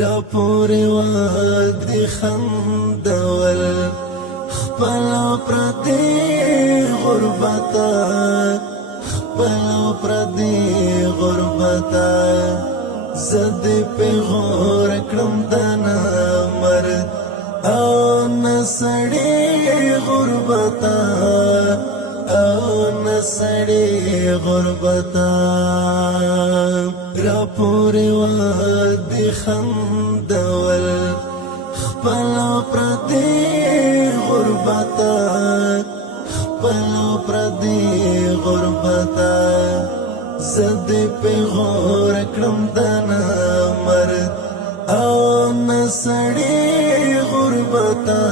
را پوری وادي خندول خپل پردي غربتا خپل پردي غربتا زد په غور کړم دنا مرد او نسړي غربتا او نسړي غربتا را پوری وادي خندول خپل پردي غربتا خپل پردي غربتا زد په غور کړم دنا مرد او نسړي غربتا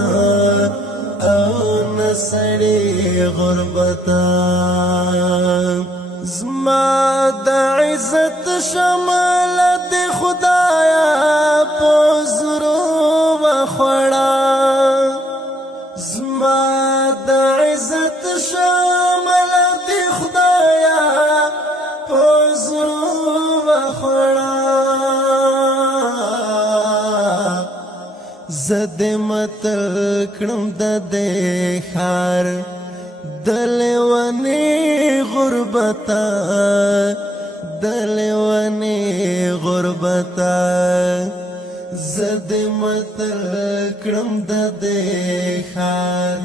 او نسړي غربتا زما د عزت شمال د خدایا پوزرو وخړا زما د عزت شمال د خدایا پوزرو وخړا زد متل کړم د خار دلونی غربتا دلونی غربتا زد متل کړم د خار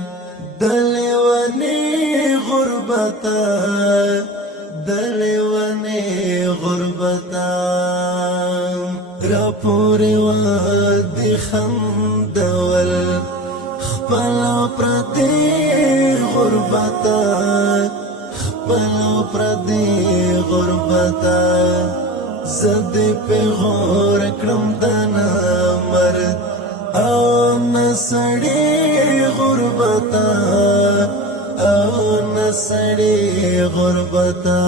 دلونی غربتا دلونی غربتا را پوری وادي خندول خپل پردي غربتا خپل پردي غربتا زد په غور کړم دنا مرد او نسړي غربتا او نسړي غربتا